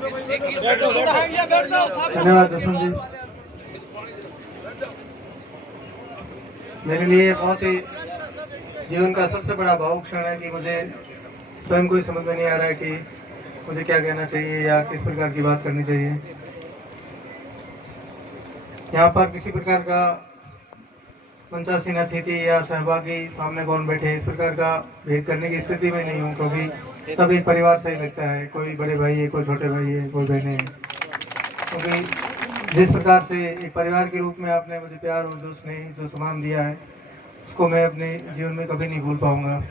धन्यवाद जसवंत जी। मेरे लिए बहुत ही जीवन का सबसे बड़ा भावुक क्षण है कि मुझे स्वयं को ही समझ में नहीं आ रहा है कि मुझे क्या कहना चाहिए या किस प्रकार की बात करनी चाहिए। यहाँ पर किसी प्रकार का मंचासीन अतिथि या सहभागी सामने कौन बैठे इस प्रकार का भेद करने की स्थिति में नहीं हूँ, क्योंकि सब एक परिवार से ही लगता है। कोई बड़े भाई है, कोई छोटे भाई है, कोई बहने हैं। क्योंकि जिस प्रकार से एक परिवार के रूप में आपने मुझे प्यार और जो स्नेह जो सम्मान दिया है उसको मैं अपने जीवन में कभी नहीं भूल पाऊंगा।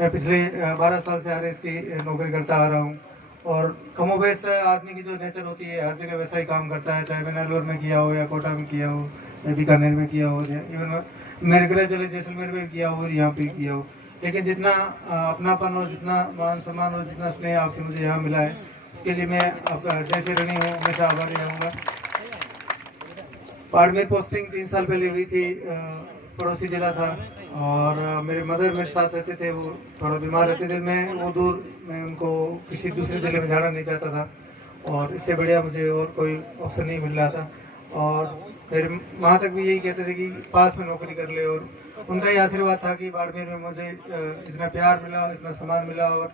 मैं पिछले 12 साल से RS की नौकरी करता आ रहा हूँ और कमोबेश आदमी की जो नेचर होती है हर जगह वैसा ही काम करता है, चाहे मैंने अलवर में किया हो या कोटा में किया हो या बीकानेर में किया हो, इवन मेरे गृह जिले जैसलमेर में किया हो और यहाँ पे किया हो। लेकिन जितना अपनापन और जितना मान सम्मान और जितना स्नेह आपसे मुझे यहाँ मिला है उसके लिए मैं आपका हृदय से ऋणी हूँ, हमेशा आभारी रहूँगा। बाड़मेर पोस्टिंग 3 साल पहले हुई थी, पड़ोसी जिला था और मेरे मदर मेरे साथ रहते थे, वो थोड़ा बीमार रहते थे। मैं उनको किसी दूसरे जिले में जाना नहीं चाहता था और इससे बढ़िया मुझे और कोई ऑप्शन नहीं मिल रहा था। और मेरे माँ तक भी यही कहते थे कि पास में नौकरी कर ले, और उनका ही आशीर्वाद था कि बाड़मेर में मुझे इतना प्यार मिला, इतना सम्मान मिला और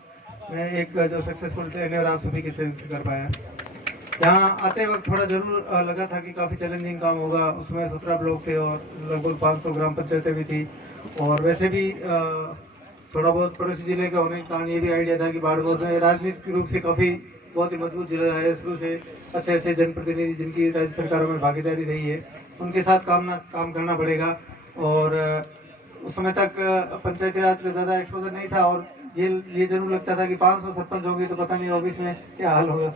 मैं एक जो सक्सेसफुल ट्रेनर आप सभी के से कर पाया। यहाँ आते वक्त थोड़ा जरूर लगा था कि काफ़ी चैलेंजिंग काम होगा। उसमें 17 ब्लॉक थे और लगभग 500 ग्राम पंचायतें भी थी और वैसे भी थोड़ा बहुत पड़ोसी जिले का होने के कारण ये भी आइडिया था कि बाड़मेर में राजनीतिक रूप से काफ़ी बहुत ही मजबूत जिला है। शुरू से अच्छे अच्छे जनप्रतिनिधि जिनकी राज्य सरकारों में भागीदारी रही है उनके साथ काम करना पड़ेगा। और उस समय तक पंचायती राज का ज़्यादा एक्सपोजर नहीं था और ये जरूर लगता था कि 500 सरपंच होंगे तो पता नहीं ऑफिस में क्या हाल होगा,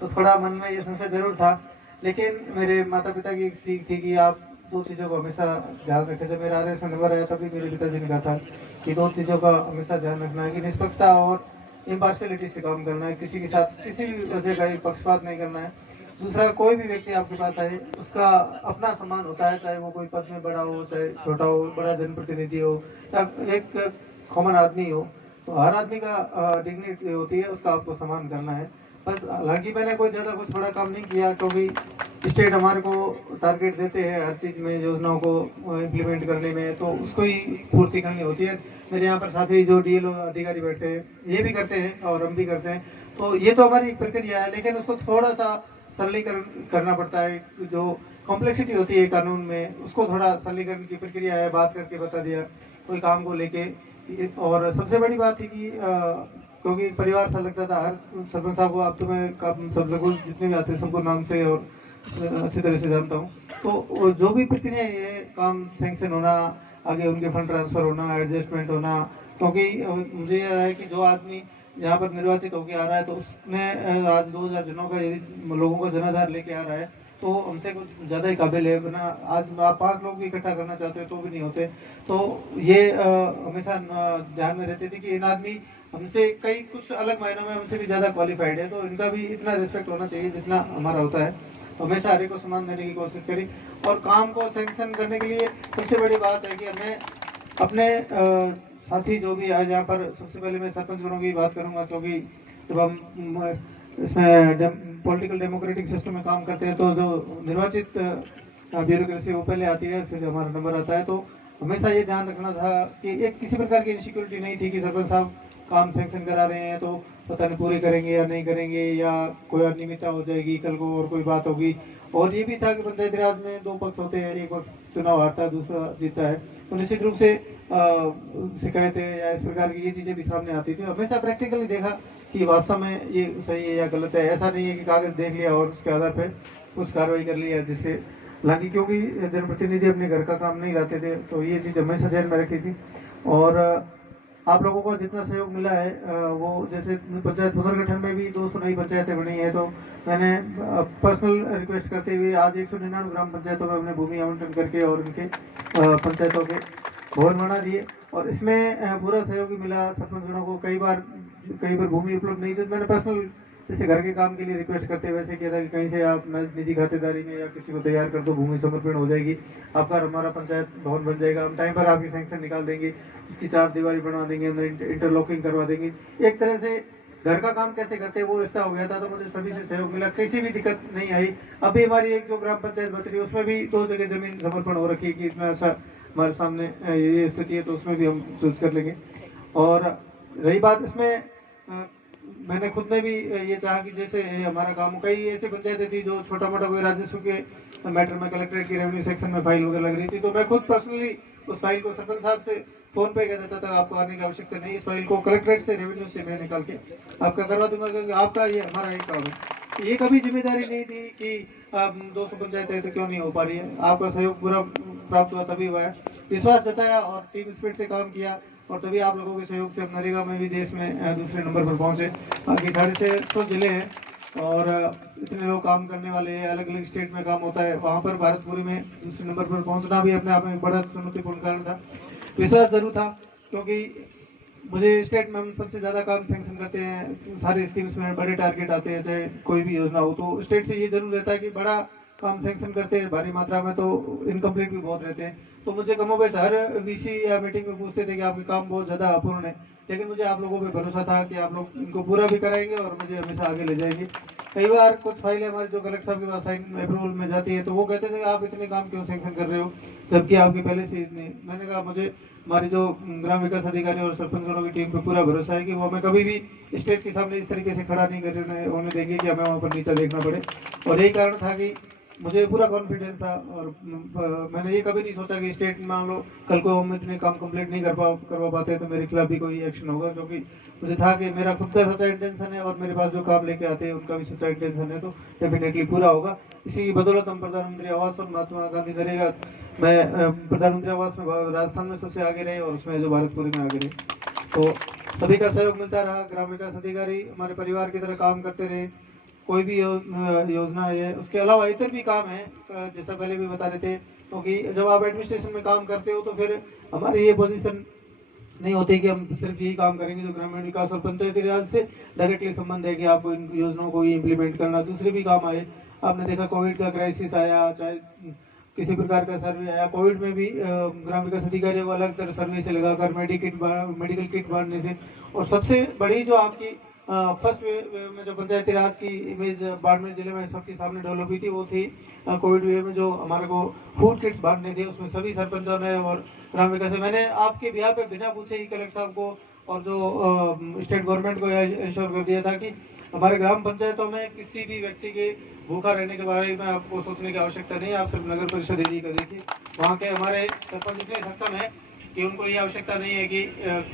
तो थोड़ा मन में ये संशय जरूर था। लेकिन मेरे माता पिता की एक सीख थी कि आप 2 चीज़ों को हमेशा ध्यान रखें। जब मेरा RS में नंबर आया तभी मेरे पिताजी ने कहा था कि 2 चीज़ों का हमेशा ध्यान रखना है कि निष्पक्षता और इम्पार्शियलिटी से काम करना है, किसी के साथ किसी भी वजह का पक्षपात नहीं करना है। दूसरा, कोई भी व्यक्ति आपके पास आए उसका अपना सम्मान होता है, चाहे वो कोई पद में बड़ा हो चाहे छोटा हो, बड़ा जनप्रतिनिधि हो या एक कॉमन आदमी हो, तो हर आदमी का डिग्निटी होती है, उसका आपको सम्मान करना है बस। हालांकि मैंने कोई ज़्यादा कुछ बड़ा काम नहीं किया क्योंकि स्टेट हमारे को टारगेट देते हैं हर चीज़ में, योजनाओं को इम्प्लीमेंट करने में, तो उसको ही पूर्ति करनी होती है। मेरे यहाँ पर साथी जो DLO अधिकारी बैठे हैं ये भी करते हैं और हम भी करते हैं, तो ये तो हमारी एक प्रक्रिया है। लेकिन उसको थोड़ा सा सरलीकरण करना पड़ता है। जो कॉम्प्लेक्सिटी होती है कानून में उसको थोड़ा सरलीकरण की प्रक्रिया है, बात करके बता दिया कोई काम को लेके। और सबसे बड़ी बात थी कि क्योंकि परिवार सा लगता था, हर सरपंच साहब को आप तो मैं सब लोग जितने भी आते हैं सबको नाम से और अच्छी तरह से जानता हूँ। तो जो भी प्रक्रिया है काम सैंक्शन होना, आगे उनके फंड ट्रांसफर होना, एडजस्टमेंट होना, क्योंकि मुझे यह है कि जो आदमी यहाँ पर निर्वाचित होकर आ रहा है तो उसने आज 2000 जनों का यदि लोगों का जनाधार लेके आ रहा है तो हमसे कुछ ज़्यादा ही काबिल है। वरना आज आप 5 लोग भी इकट्ठा करना चाहते हो तो भी नहीं होते। तो ये हमेशा ध्यान में रहती थी कि इन आदमी हमसे कई कुछ अलग मायनों में हमसे भी ज़्यादा क्वालिफाइड है, तो इनका भी इतना रिस्पेक्ट होना चाहिए जितना हमारा होता है। तो हमेशा हर एक को सम्मान देने की कोशिश करी और काम को सैंक्शन करने के लिए सबसे बड़ी बात है कि हमें अपने साथी जो भी आज यहाँ पर, सबसे पहले मैं सरपंच गणों की बात करूँगा क्योंकि जब हम इसमें पॉलिटिकल डेमोक्रेटिक सिस्टम में काम करते हैं तो जो निर्वाचित ब्यूरोक्रेसी वो पहले आती है, फिर हमारा नंबर आता है। तो हमेशा ये ध्यान रखना था कि एक किसी प्रकार की इनसिक्योरिटी नहीं थी कि सरपंच साहब काम सैंक्शन करा रहे हैं तो पता नहीं पूरे करेंगे या नहीं करेंगे या कोई अनियमितता हो जाएगी कल को और कोई बात होगी। और ये भी था कि पंचायती राज में 2 पक्ष होते हैं, एक पक्ष चुनाव हारता है दूसरा जीतता है, तो निश्चित रूप से शिकायतें या इस प्रकार की ये चीज़ें भी सामने आती थी। हमेशा प्रैक्टिकली देखा कि वास्तव में ये सही है या गलत है। ऐसा नहीं है कि कागज़ देख लिया और उसके आधार पर कुछ कार्रवाई कर लिया, जिससे हालांकि क्योंकि जनप्रतिनिधि अपने घर का काम नहीं लाते थे तो ये चीज़ हमेशा ध्यान में रखी थी। और आप लोगों को जितना सहयोग मिला है वो जैसे पंचायत पुनर्गठन में भी 200 नई पंचायतें बनी है, तो मैंने पर्सनल रिक्वेस्ट करते हुए आज 199 ग्राम पंचायतों में हमने भूमि आवंटन करके और उनके पंचायतों के भवन बना दिए और इसमें पूरा सहयोग मिला सरपंचों को। कई बार भूमि उपलब्ध नहीं थी, मैंने पर्सनल जैसे घर के काम के लिए रिक्वेस्ट करते हुए ऐसे किया था कि कहीं से आप निजी खातेदारी में या किसी को तैयार कर दो, भूमि समर्पण हो जाएगी, आपका हमारा पंचायत भवन बन जाएगा, हम टाइम पर आपकी सैंक्शन निकाल देंगे, उसकी 4 दीवारी बनवा देंगे, अंदर इंटरलॉकिंग करवा देंगे। एक तरह से घर का काम कैसे करते हैं वो रिश्ता हो गया था, तो मुझे सभी से सहयोग मिला, किसी भी दिक्कत नहीं आई। अभी हमारी एक जो ग्राम पंचायत बच रही है उसमें भी 2 जगह जमीन समर्पण हो रखी है कि इतना अच्छा हमारे सामने ये स्थिति है, तो उसमें भी हम चूज कर लेंगे। और रही बात इसमें मैंने खुद ने भी ये चाहा कि जैसे हमारा काम, कई ऐसी पंचायतें थी जो छोटा मोटा कोई राजस्व के मैटर में कलेक्ट्रेट की रेवेन्यू सेक्शन में फाइल वगैरह लग रही थी, तो मैं खुद पर्सनली उस फाइल को सरपंच साहब से फोन पे कह देता था, आपको आने की आवश्यकता नहीं, इस फाइल को कलेक्ट्रेट से रेवेन्यू से मैं निकाल के आपका करवा दूंगा, क्योंकि आपका ये हमारा एक काम है। ये कभी जिम्मेदारी नहीं थी कि 200 पंचायतें तो क्यों नहीं हो पा रही है, आपका सहयोग पूरा प्राप्त हुआ तभी हुआ है। विश्वास जताया और टीम स्पिरिट से काम किया, और तभी आप लोगों के सहयोग से हम नरेगा में भी देश में दूसरे नंबर पर पहुंचे। बाकी 650 जिले हैं और इतने लोग काम करने वाले हैं, अलग अलग स्टेट में काम होता है, वहाँ पर भारतपुरी में दूसरे नंबर पर पहुंचना भी अपने आप में बड़ा चुनौतीपूर्ण कारण था। विश्वास जरूर था, क्योंकि मुझे स्टेट में हम सबसे ज़्यादा काम सैंक्शन करते हैं, सारे स्कीम्स में बड़े टारगेट आते हैं, चाहे कोई भी योजना हो, तो स्टेट से ये जरूर रहता है कि बड़ा काम सैंक्शन करते हैं भारी मात्रा में, तो इनकम्प्लीट भी बहुत रहते हैं। तो मुझे कमोबेश हर वीसी या मीटिंग में पूछते थे कि आपके काम बहुत ज़्यादा अपूर्ण है, लेकिन मुझे आप लोगों पे भरोसा था कि आप लोग इनको पूरा भी कराएंगे और मुझे हमेशा आगे ले जाएंगे। कई बार कुछ फाइलें हमारे जो कलेक्टर साहब के पास साइन अप्रूवल में जाती है, तो वो कहते थे आप इतने काम क्यों सैंक्शन कर रहे हो, जबकि आपके पहले से इतने। मैंने कहा मुझे हमारी जो ग्राम विकास अधिकारी और सरपंचों की टीम पे पूरा भरोसा है कि वो हमें कभी भी स्टेट के सामने इस तरीके से खड़ा नहीं करने होने देंगे कि हमें वहाँ पर नीचा देखना पड़े। और यही कारण था कि मुझे पूरा कॉन्फिडेंस था, और मैंने ये कभी नहीं सोचा कि स्टेट मान लो कल को हम इतने काम कंप्लीट नहीं करवा पाते तो मेरे खिलाफ भी कोई एक्शन होगा, क्योंकि मुझे था कि मेरा खुद का सच्चा इंटेंशन है और मेरे पास जो काम लेके आते हैं उनका भी सच्चा इंटेंशन है, तो डेफिनेटली पूरा होगा। इसी की बदौलत हम प्रधानमंत्री आवास और महात्मा गांधी नरेगा में प्रधानमंत्री आवास में राजस्थान में सबसे आगे रहे और उसमें जो भारतपुरी में आगे रहे, तो सभी का सहयोग मिलता रहा। ग्राम विकास अधिकारी हमारे परिवार की तरह काम करते रहे, कोई भी योजना है, उसके अलावा इतर भी काम है जैसा पहले भी बता रहे थे, क्योंकि जब आप एडमिनिस्ट्रेशन में काम करते हो तो फिर हमारी ये पोजीशन नहीं होती कि हम सिर्फ यही काम करेंगे जो ग्रामीण विकास और पंचायती राज से डायरेक्टली संबंध है कि आपको इन योजनाओं को इम्प्लीमेंट करना, दूसरे भी काम आए। आपने देखा कोविड का क्राइसिस आया, चाहे किसी प्रकार का सर्वे आया, कोविड में भी ग्राम विकास अधिकारियों को अलग तरह सर्वे से लगाकर मेडिकल किट बांटने से, और सबसे बड़ी जो आपकी फर्स्ट वेव में जो पंचायती राज की इमेज बाड़मेर जिले में सबके सामने डेवलप हुई थी, वो थी कोविड वेव में जो हमारे को फूड किट्स बांटने थे, उसमें सभी सरपंचों ने और ग्राम विकास, मैंने आपके बिहार पे बिना पूछे ही कलेक्टर साहब को और जो स्टेट गवर्नमेंट को इंश्योर कर दिया था कि हमारे ग्राम पंचायतों में किसी भी व्यक्ति के भूखा रहने के बारे में आपको सोचने की आवश्यकता नहीं है। आप सिर्फ नगर परिषद एरिया का देखिए, वहाँ के हमारे सरपंच इतने सक्षम है कि उनको ये आवश्यकता नहीं है कि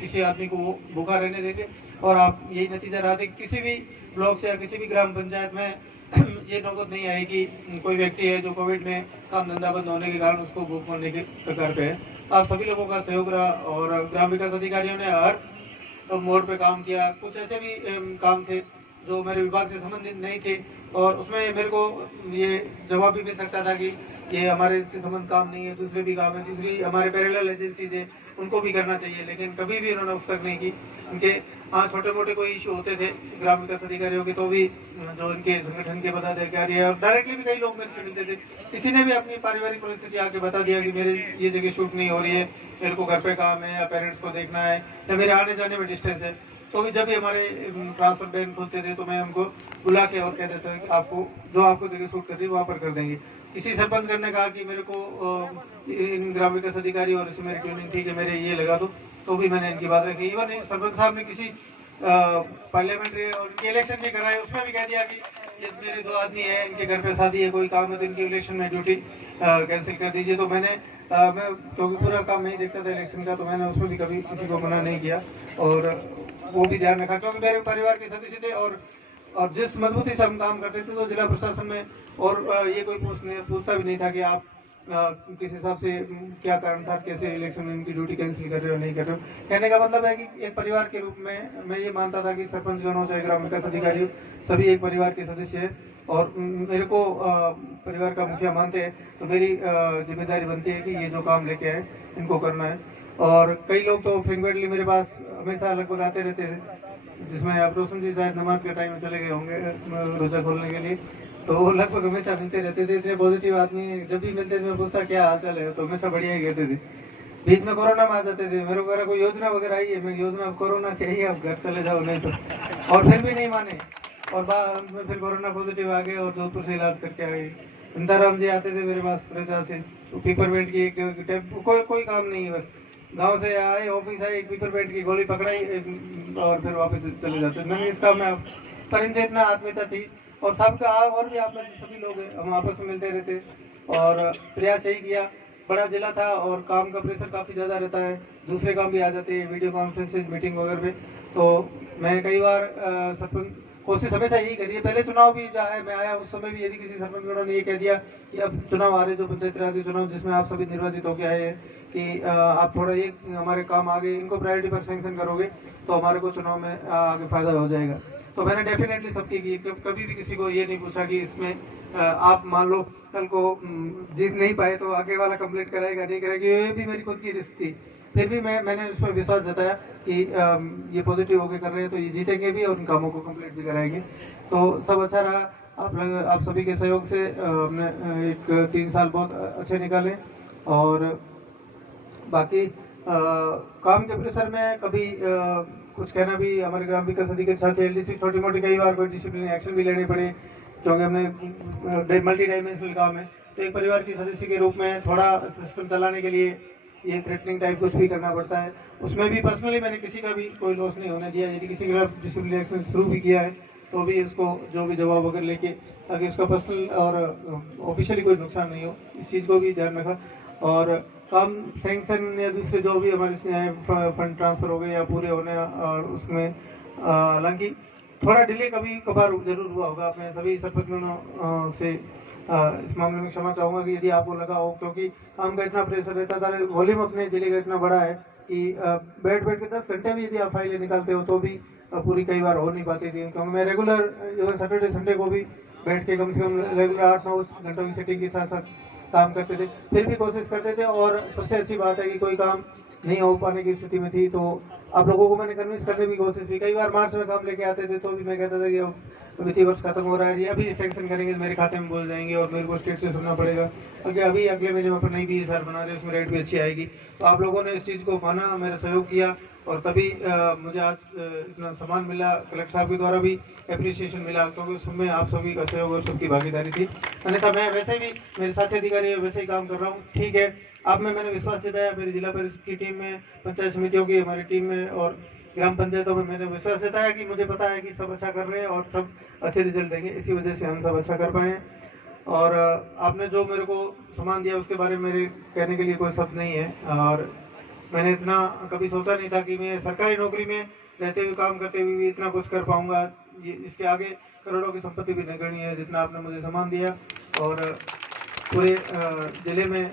किसी आदमी को वो भूखा रहने देंगे, और आप यही नतीजा रहा था किसी भी ब्लॉक से या किसी भी ग्राम पंचायत में ये नौबत नहीं आई कि कोई व्यक्ति है जो कोविड में काम धंधा बंद होने के कारण उसको भूख मरने के कगार पे है। आप सभी लोगों का सहयोग रहा और ग्राम विकास अधिकारियों ने हर मोड़ पे काम किया। कुछ ऐसे भी काम थे जो मेरे विभाग से संबंधित नहीं थे, और उसमें मेरे को ये जवाब भी मिल सकता था कि ये हमारे से संबंध काम नहीं है, दूसरे भी काम है, दूसरी हमारे पैरेलल एजेंसीज है, उनको भी करना चाहिए, लेकिन कभी भी उन्होंने उस तक नहीं की। उनके छोटे मोटे कोई इशू होते थे ग्राम विकास अधिकारियों के, तो भी जो इनके संगठन के पदाधिकारी है, डायरेक्टली भी कई लोग मेरे से मिलते थे, किसी ने भी अपनी पारिवारिक परिस्थिति आके बता दिया कि मेरे ये जगह शूट नहीं हो रही है, मेरे को घर पे काम है या पेरेंट्स को देखना है या मेरे आने जाने में डिस्टेंस है, तो भी जब भी हमारे ट्रांसफर बैंक खुलते थे तो मैं उनको बुला के और कह देता कि आपको जो आपको जगह शूट कर रही है वहाँ पर कर देंगे। किसी सरपंच ने कहा कि मेरे को इन ग्राम विकास अधिकारी और इसमें मेरी ट्यूनिंग ठीक है, मेरे ये लगा दो, तो भी मैंने इनकी बात रखी। इवन सरपंच साहब ने किसी पार्लियामेंट्री और इनके इलेक्शन भी कराए, उसमें भी कह दिया कि ये मेरे 2 आदमी है, इनके घर पे शादी है, कोई काम है तो इनकी इलेक्शन में ड्यूटी कैंसिल कर दीजिए। तो मैं क्योंकि पूरा काम नहीं देखता था इलेक्शन का, तो मैंने उसमें भी कभी किसी को मना नहीं किया और वो भी ध्यान रखा, क्योंकि मेरे परिवार के सदस्य थे और जिस मजबूती से हम काम करते थे तो जिला प्रशासन में और ये कोई पूछता भी नहीं था कि आप किस हिसाब से क्या कारण था, कैसे इलेक्शन में इनकी ड्यूटी कैंसिल कर रहे हो नहीं कर रहे हो। कहने का मतलब है कि एक परिवार के रूप में मैं ये मानता था कि सरपंच गण हो चाहे ग्राम विकास अधिकारी, सभी एक परिवार के सदस्य है और मेरे को परिवार का मुखिया मानते हैं, तो मेरी जिम्मेदारी बनती है कि ये जो काम लेके आए इनको करना है। और कई लोग तो फ्रिक्वेंटली मेरे पास हमेशा लगभग आते रहते थे, जिसमें आप रोशन जी शायद नमाज के टाइम में चले गए होंगे रोजा खोलने के लिए, तो वो लगभग हमेशा मिलते रहते थे, इतने पॉजिटिव आदमी। जब भी मिलते थे मैं पूछता क्या हाल चाल है, तो हमेशा बढ़िया ही कहते थे। बीच में कोरोना में आ जाते थे, मेरे को कोई योजना वगैरह आई है, मैं योजना कोरोना के ही, आप घर चले जाओ नहीं तो और फिर भी नहीं माने, और बाद में फिर कोरोना पॉजिटिव आ गए और जोधपुर से इलाज करके आ गए। इंदिराराम जी आते थे मेरे पास प्रजा से, तो पीपरमेंट की एक कोई काम नहीं है, बस गांव से आए, ऑफिस आए, एक पीपरमेंट की गोली पकड़ाई और फिर वापस चले जाते। मैंने इस काम में, पर इनसे इतना आत्मीयता थी, और सबका और भी आप में से सभी लोग हैं, हम आपस में मिलते रहते और प्रयास यही किया। बड़ा जिला था और काम का प्रेशर काफ़ी ज़्यादा रहता है, दूसरे काम भी आ जाते हैं, वीडियो कॉन्फ्रेंसेज, मीटिंग वगैरह पे। तो मैं कई बार सरपंच कोशिश हमेशा यही करी है। पहले चुनाव भी जो है मैं आया उस समय भी यदि किसी सरपंच ने ये कह दिया कि अब चुनाव आ रहे, जो पंचायत राज के चुनाव जिसमें आप सभी निर्वाचित होकर आए हैं, कि आप थोड़ा ये हमारे काम आगे इनको प्रायोरिटी पर सैंक्शन करोगे तो हमारे को चुनाव में आगे फायदा हो जाएगा। तो मैंने डेफिनेटली सबकी की, कभी भी किसी को ये नहीं पूछा कि इसमें आप मान लो कल को जीत नहीं पाए तो आगे वाला कंप्लीट कराएगा नहीं कराएगा, ये भी मेरी खुद की रिस्क थी। फिर भी मैंने उसमें विश्वास जताया कि ये पॉजिटिव होकर कर रहे हैं तो ये जीतेंगे भी और उन कामों को कंप्लीट भी कराएंगे। तो सब अच्छा रहा। आप सभी के सहयोग से हमने एक 3 साल बहुत अच्छे निकाले। और बाकी काम के प्रेशर में कभी कुछ कहना भी, हमारे ग्राम विकास अधिकारी चाहते एलडीसी छोटी मोटी कई बार कोई डिसिप्लिन एक्शन भी लेने पड़े, क्योंकि हमने मल्टी डायमेंशनल काम है। तो एक परिवार के सदस्य के रूप में थोड़ा सिस्टम चलाने के लिए ये थ्रेटनिंग टाइप कुछ भी करना पड़ता है। उसमें भी पर्सनली मैंने किसी का भी कोई लॉस नहीं होने दिया। यदि किसी के खिलाफ डिसिप्लिन एक्शन शुरू भी किया है तो भी उसको जो भी जवाब वगैरह लेके, ताकि उसका पर्सनल और ऑफिशियली कोई नुकसान नहीं हो, इस चीज़ को भी ध्यान रखा। और काम सैंक्शन या दूसरे जो भी हमारे फंड ट्रांसफर हो गए या पूरे होने और उसमें हालांकि थोड़ा डिले कभी कभार जरूर हुआ होगा। मैं सभी सरपंचों से इस मामले में क्षमा चाहूंगा कि यदि आपको लगा हो, क्योंकि काम का इतना प्रेशर रहता था, वॉल्यूम अपने जिले का इतना बड़ा है कि बैठ बैठ के 10 घंटे भी यदि आप फाइलें निकालते हो तो भी पूरी कई बार हो नहीं पाती थी। क्योंकि मैं रेगुलर इवन सैटरडे संडे को भी बैठ के कम से कम रेगुलर 8-9 घंटों की सेटिंग के साथ साथ काम करते थे, फिर भी कोशिश करते थे। और सबसे अच्छी बात है कि कोई काम नहीं हो पाने की स्थिति में थी तो आप लोगों को मैंने कन्विंस करने की कोशिश भी, कई बार मार्च में काम लेके आते थे तो भी मैं कहता था कि अब वित्तीय वर्ष खत्म हो रहा है, अभी सैंक्शन करेंगे तो मेरे खाते में बोल जाएंगे और मेरे को स्टेट से सुनना पड़ेगा, क्योंकि अभी अगले महीने में अपन नई भी सर बना रहे उसमें रेट भी अच्छी आएगी। तो आप लोगों ने इस चीज़ को माना, मेरा सहयोग किया और तभी मुझे आज इतना सम्मान मिला, कलेक्टर साहब के द्वारा भी अप्रिसिएशन मिला, क्योंकि उसमें आप सभी का सहयोग और सबकी भागीदारी थी। अन्यथा मैं वैसे भी मेरे साथी अधिकारी वैसे ही काम कर रहा हूँ। ठीक है, आप में मैंने विश्वास जताया, मेरी जिला परिषद की टीम में, पंचायत समितियों की हमारी टीम में और ग्राम पंचायतों में मैंने विश्वास जताया कि मुझे पता है कि सब अच्छा कर रहे हैं और सब अच्छे रिजल्ट देंगे, इसी वजह से हम सब अच्छा कर पाए हैं। और आपने जो मेरे को सम्मान दिया उसके बारे में मेरे कहने के लिए कोई शब्द नहीं है। और मैंने इतना कभी सोचा नहीं था कि मैं सरकारी नौकरी में रहते हुए, काम करते हुए भी इतना कुछ कर पाऊंगा। ये इसके आगे करोड़ों की संपत्ति भी नगण्य है जितना आपने मुझे सम्मान दिया। और पूरे जिले में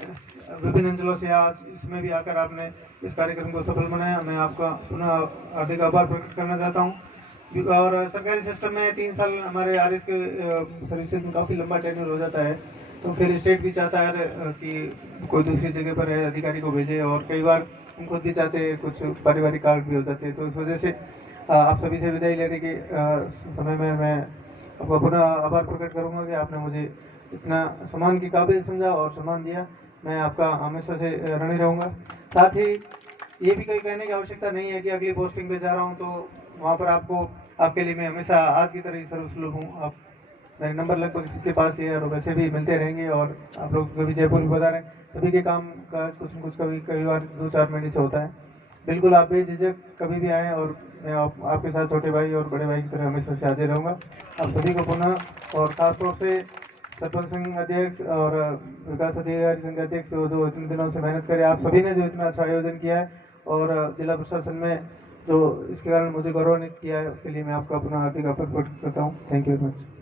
विभिन्न अंचलों से आज इसमें भी आकर आपने इस कार्यक्रम को सफल बनाया, मैं आपका पुनः हार्दिक आभार प्रकट करना चाहता हूँ। और सरकारी सिस्टम में 3 साल हमारे आरएस के सर्विसेज में काफ़ी लंबा टेन्योर हो जाता है, तो फिर स्टेट भी चाहता है कि कोई दूसरी जगह पर अधिकारी को भेजे, और कई बार हम खुद भी चाहते हैं, कुछ पारिवारिक कारण भी हो जाते हैं। तो इस वजह से आप सभी से विदाई लेने के समय में मैं आपका पुनः आभार प्रकट करूंगा कि आपने मुझे इतना सम्मान की काबिल समझा और सम्मान दिया। मैं आपका हमेशा से ऋणी रहूंगा। साथ ही ये भी कोई कहने की आवश्यकता नहीं है कि अगली पोस्टिंग पे जा रहा हूँ तो वहाँ पर आपके लिए मैं हमेशा आज की तरह ही सर्वसुलभ हूँ। आप मेरे नंबर लगभग सबके पास ही है और वैसे भी मिलते रहेंगे। और आप लोग कभी जयपुर भी बता रहे हैं, सभी के काम का कुछ न कुछ कई बार 2-4 महीने से होता है। बिल्कुल आप बेझिझक कभी भी आएँ और मैं आपके साथ छोटे भाई और बड़े भाई की तरह हमेशा से हाजिर रहूँगा। आप सभी को पुनः, और खासतौर से सरपंच संघ अध्यक्ष और विकास अधिकारी संघ अध्यक्ष जो इतने दिनों से मेहनत करे, आप सभी ने जो इतना अच्छा आयोजन किया है और जिला प्रशासन में जो इसके कारण मुझे गौरवान्वित किया है, उसके लिए मैं आपका अपना हार्दिक आभार प्रकट करता हूँ। Thank you very much.